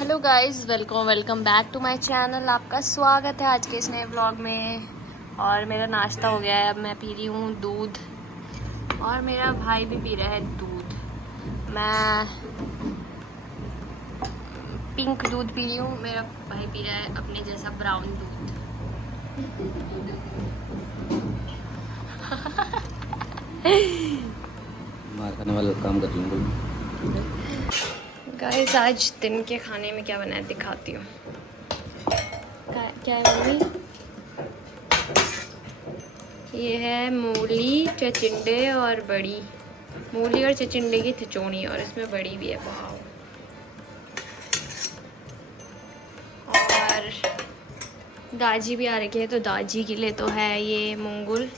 Hello guys, welcome back to my channel. आपका स्वागत है आज के इस नए व्लॉग में। और मेरा नाश्ता हो गया है। अब मैं पी रही हूँ दूध और मेरा भाई भी पी रहा है दूध। मैं पिंक दूध पी रही हूँ, मेरा भाई पी रहा है अपने जैसा ब्राउन दूध। मार खाने वाला काम कर रही हूँ। गाइस, आज दिन के खाने में क्या बना है दिखाती हूँ। क्या है मम्मी? ये है मूली, चचिंडे और बड़ी। मूली और चचिंडे की खिचौड़ी, और इसमें बड़ी भी है। वाह। और दाजी भी आ रखी है, तो दाजी के लिए तो है ये मूंगुल।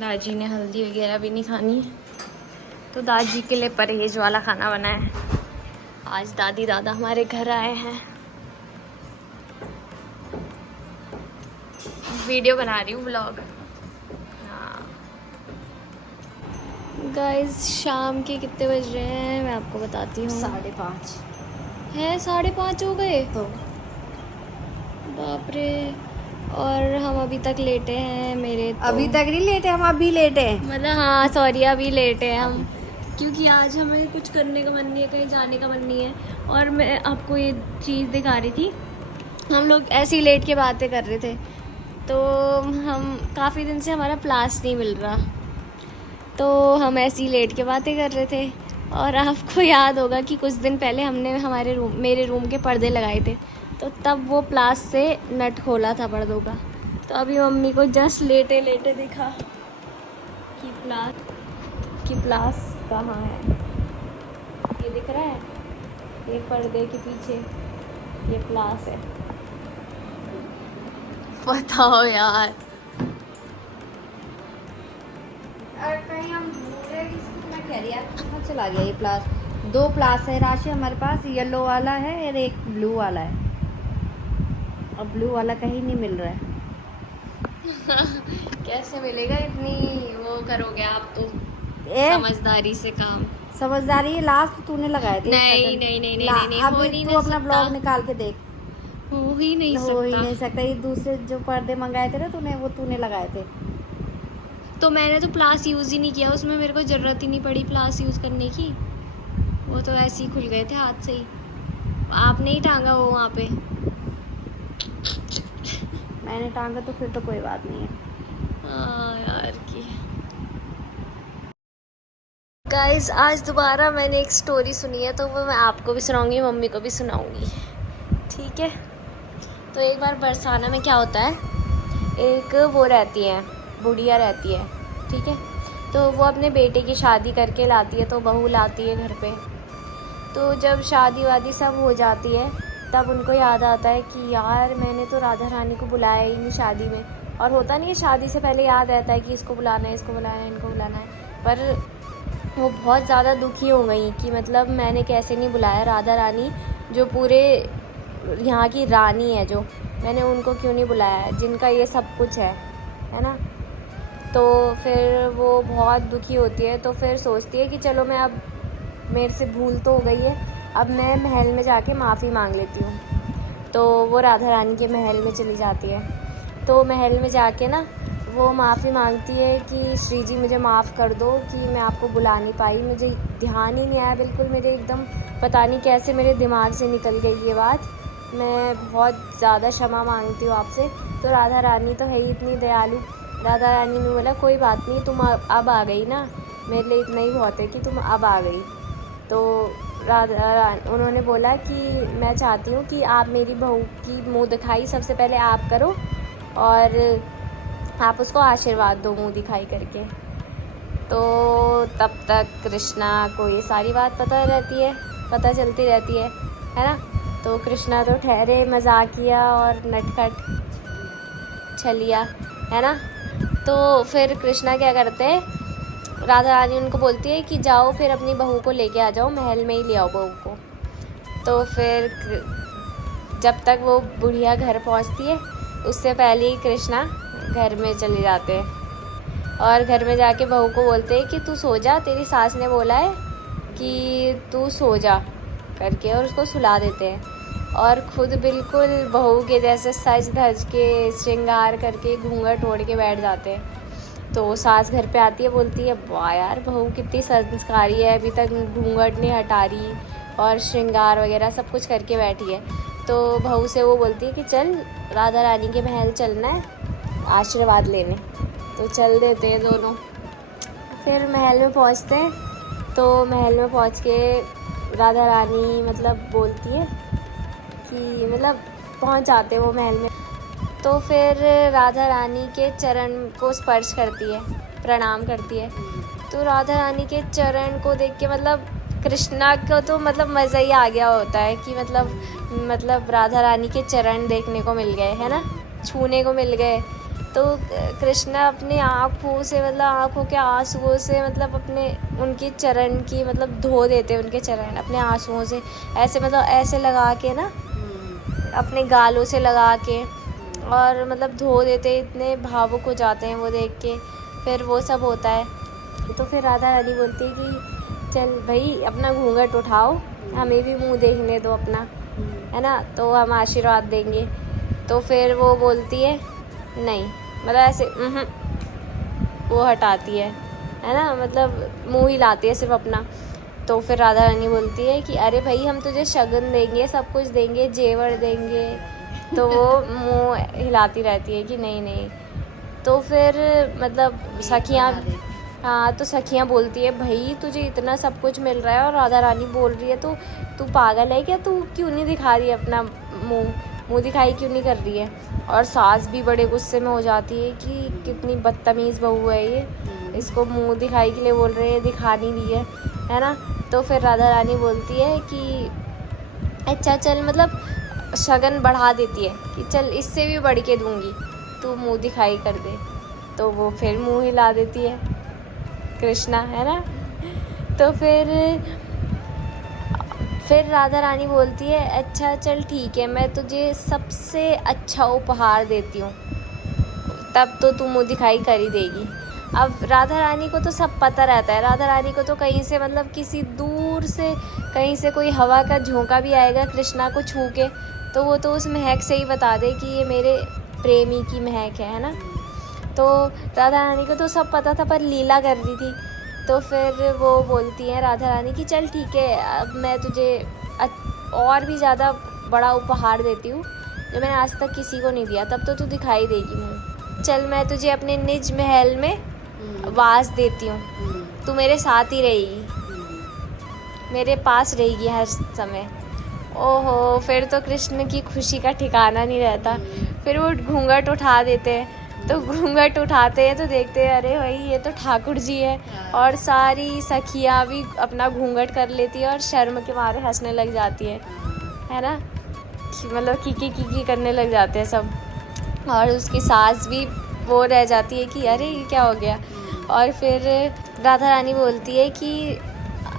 दाजी ने हल्दी वगैरह भी नहीं खानी, तो दादी के लिए परहेज वाला खाना बना है। आज दादी दादा हमारे घर आए हैं। वीडियो बना रही हूँ, व्लॉग। हाँ गाइस, शाम के कितने बज रहे हैं मैं आपको बताती हूँ। 5:30 है, 5:30 हो गए तो बाप रे। और हम अभी तक लेटे हैं। मेरे तो अभी तक नहीं लेटे, हम अभी लेटे हैं। मतलब हाँ सॉरी, अभी लेटे हैं हम, क्योंकि आज हमें कुछ करने का मन नहीं है, कहीं जाने का मन नहीं है। और मैं आपको ये चीज़ दिखा रही थी, हम लोग ऐसे ही लेट के बातें कर रहे थे, तो हम काफ़ी दिन से हमारा प्लास नहीं मिल रहा, तो हम ऐसे ही लेट के बातें कर रहे थे। और आपको याद होगा कि कुछ दिन पहले हमने मेरे रूम के पर्दे लगाए थे, तो तब वो प्लास से नट खोला था पर्दों का। तो अभी मम्मी को जस्ट लेटे लेटे दिखा कि प्लास कहाँ है। ये दिख रहा है, ये पर्दे के पीछे ये प्लास है। बताओ यार। और कहीं हम भूल गए कि मैं कह रही यार कहाँ चला गया ये प्लास। 2 प्लास है राशि हमारे पास, येलो वाला है और एक ब्लू वाला है। अब ब्लू वाला कहीं नहीं मिल रहा है। कैसे मिलेगा? इतनी वो करोगे आप तो समझदारी से काम। समझदारी लास्ट तूने लगाए थे। नहीं नहीं नहीं नहीं नहीं, हो अभी नहीं तू ना अपना सकता। ब्लॉग निकाल के देख। हो ही नहीं हो ही सकता। नहीं सकता। ये दूसरे जो पर्दे मंगाए थे ना तूने, वो तूने लगाए थे। तो मैंने तो प्लास यूज़ ही नहीं किया, उसमें मेरे को ज़रूरत ही नहीं पड़ी प्लास यूज़ करने की। वो तो ऐसे ही खुल गए थे हाथ से ही। आपने ही टांगा वो वहाँ पे। मैंने टांगा तो फिर तो कोई बात नहीं है। हाँ यार की। गाइस, आज दोबारा मैंने एक स्टोरी सुनी है, तो वो मैं आपको भी सुनाऊंगी, मम्मी को भी सुनाऊंगी, ठीक है? तो एक बार बरसाना में क्या होता है, एक वो रहती है, बुढ़िया रहती है, ठीक है? तो वो अपने बेटे की शादी करके लाती है, तो बहू लाती है घर पे। तो जब शादी वादी सब हो जाती है, तब उनको याद आता है कि यार मैंने तो राधा रानी को बुलाया ही नहीं शादी में। और होता नहीं है, शादी से पहले याद रहता है कि इसको बुलाना है, इसको बुलाना है, इनको बुलाना है। पर वो बहुत ज़्यादा दुखी हो गई कि मतलब मैंने कैसे नहीं बुलाया राधा रानी, जो पूरे यहाँ की रानी है, जो मैंने उनको क्यों नहीं बुलाया, जिनका ये सब कुछ है ना? तो फिर वो बहुत दुखी होती है। तो फिर सोचती है कि चलो मैं अब, मेरे से भूल तो हो गई है, अब मैं महल में जाके माफ़ी मांग लेती हूँ। तो वो राधा रानी के महल में चली जाती है। तो महल में जाके ना वो माफ़ी मांगती है कि श्री जी मुझे माफ़ कर दो कि मैं आपको बुला नहीं पाई, मुझे ध्यान ही नहीं आया बिल्कुल, मेरे एकदम पता नहीं कैसे मेरे दिमाग से निकल गई ये बात, मैं बहुत ज़्यादा क्षमा मांगती हूँ आपसे। तो राधा रानी तो है ही इतनी दयालु। राधा रानी ने बोला कोई बात नहीं, तुम अब आ गई ना, मेरे लिए इतना ही बहुत है कि तुम अब आ गई। तो उन्होंने बोला कि मैं चाहती हूँ कि आप मेरी बहू की मुँह दिखाई सबसे पहले आप करो, और आप उसको आशीर्वाद दो मुँह दिखाई करके। तो तब तक कृष्णा को ये सारी बात पता चलती रहती है ना? तो कृष्णा तो ठहरे मजाकिया और नटखट छलिया, है ना? तो फिर कृष्णा क्या करते हैं, राधा रानी उनको बोलती है कि जाओ फिर अपनी बहू को लेके आ जाओ, महल में ही ले आओ बहू को। तो फिर जब तक वो बुढ़िया घर पहुंचती है, उससे पहले ही कृष्णा घर में चले जाते हैं, और घर में जाके बहू को बोलते हैं कि तू सो जा, तेरी सास ने बोला है कि तू सो जा। करके और उसको सुला देते हैं, और खुद बिल्कुल बहू के जैसे सज धज के श्रृंगार करके घूंघट ओढ़ के बैठ जाते हैं। तो सास घर पे आती है, बोलती है वाह यार बहू कितनी संस्कारी है, अभी तक घूंघट नहीं हटा रही और श्रृंगार वगैरह सब कुछ करके बैठी है। तो बहू से वो बोलती है कि चल राधा रानी के महल चलना है आशीर्वाद लेने। तो चल देते हैं दोनों। फिर महल में पहुंचते हैं। तो महल में पहुंच के राधा रानी मतलब बोलती है कि मतलब पहुंच जाते वो महल में। तो फिर राधा रानी के चरण को स्पर्श करती है, प्रणाम करती है। तो राधा रानी के चरण को देख के मतलब कृष्णा को तो मतलब मज़ा ही आ गया होता है कि मतलब राधा रानी के चरण देखने को मिल गए, है ना, छूने को मिल गए। तो कृष्णा अपनी आँखों से मतलब आँखों के आंसुओं से मतलब अपने उनके चरण की मतलब धो देते उनके चरण अपने आंसुओं से, ऐसे मतलब ऐसे लगा के ना अपने गालों से लगा के और मतलब धो देते, इतने भावुक हो जाते हैं वो देख के। फिर वो सब होता है। तो फिर राधा रानी बोलती है कि चल भाई अपना घूंघट उठाओ, हमें भी मुंह देखने दो अपना, है ना, तो हम आशीर्वाद देंगे। तो फिर वो बोलती है नहीं, मतलब ऐसे वो हटाती है ना, मतलब मुंह हिलाती है सिर्फ अपना। तो फिर राधा रानी बोलती है कि अरे भाई हम तुझे शगन देंगे, सब कुछ देंगे, जेवर देंगे। तो वो मुंह हिलाती रहती है कि नहीं नहीं। तो फिर मतलब सखियाँ, हाँ, तो सखियाँ बोलती है भाई तुझे इतना सब कुछ मिल रहा है और राधा रानी बोल रही है तो तू पागल है क्या, तू क्यों नहीं दिखा रही है अपना मुंह दिखाई क्यों नहीं कर रही है। और सास भी बड़े गुस्से में हो जाती है कि कितनी बदतमीज़ बहू है ये, इसको मुंह दिखाई के लिए बोल रहे हैं, दिखा नहीं रही है ना। तो फिर राधा रानी बोलती है कि अच्छा चल, मतलब शगन बढ़ा देती है कि चल इससे भी बढ़ के दूंगी, तू मुंह दिखाई कर दे। तो वो फिर मुंह हिला देती है कृष्णा, है ना। तो फिर राधा रानी बोलती है अच्छा चल ठीक है, मैं तुझे सबसे अच्छा उपहार देती हूँ, तब तो तू मुंह दिखाई कर ही देगी। अब राधा रानी को तो सब पता रहता है, राधा रानी को तो कहीं से मतलब किसी दूर से कहीं से कोई हवा का झोंका भी आएगा कृष्णा को छू के, तो वो तो उस महक से ही बता दे कि ये मेरे प्रेमी की महक है ना। तो राधा रानी को तो सब पता था, पर लीला कर रही थी। तो फिर वो बोलती हैं राधा रानी कि चल ठीक है, अब मैं तुझे और भी ज़्यादा बड़ा उपहार देती हूँ जो मैंने आज तक किसी को नहीं दिया, तब तो तू दिखाई देगी मुँह। चल मैं तुझे अपने निज महल में वास देती हूँ, तू मेरे साथ ही रहेगी, मेरे पास रहेगी हर समय। ओहो, फिर तो कृष्ण की खुशी का ठिकाना नहीं रहता। फिर वो घूंघट उठा देते हैं। तो घूंघट उठाते हैं तो देखते हैं अरे भाई ये तो ठाकुर जी है। और सारी सखियाँ भी अपना घूंघट कर लेती है और शर्म के मारे हंसने लग जाती है ना, मतलब की करने लग जाते हैं सब। और उसकी सास भी वो रह जाती है कि अरे ये क्या हो गया। और फिर राधा रानी बोलती है कि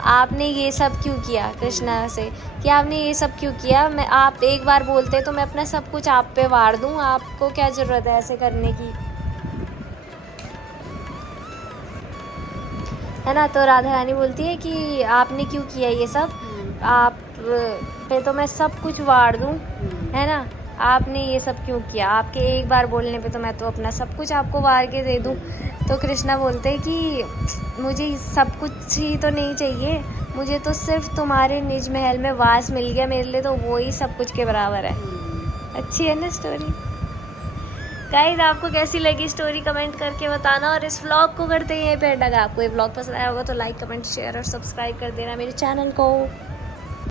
आपने ये सब क्यों किया कृष्णा से, कि आपने ये सब क्यों किया, मैं आप एक बार बोलते तो मैं अपना सब कुछ आप पे वार दूं, आपको क्या ज़रूरत है ऐसे करने की, है ना। तो राधा रानी बोलती है कि आपने क्यों किया ये सब, आप पे तो मैं सब कुछ वार दूं, है ना, आपने ये सब क्यों किया, आपके एक बार बोलने पे तो मैं तो अपना सब कुछ आपको वार के दे दूं। तो कृष्णा बोलते हैं कि मुझे सब कुछ ही तो नहीं चाहिए, मुझे तो सिर्फ तुम्हारे निज महल में वास मिल गया, मेरे लिए तो वो ही सब कुछ के बराबर है। अच्छी है ना स्टोरी। गाइस आपको कैसी लगी स्टोरी कमेंट करके बताना, और इस व्लॉग को करते हैं यहीं पे। अगर आपको ये व्लॉग पसंद आया होगा तो लाइक कमेंट शेयर और सब्सक्राइब कर देना मेरे चैनल को।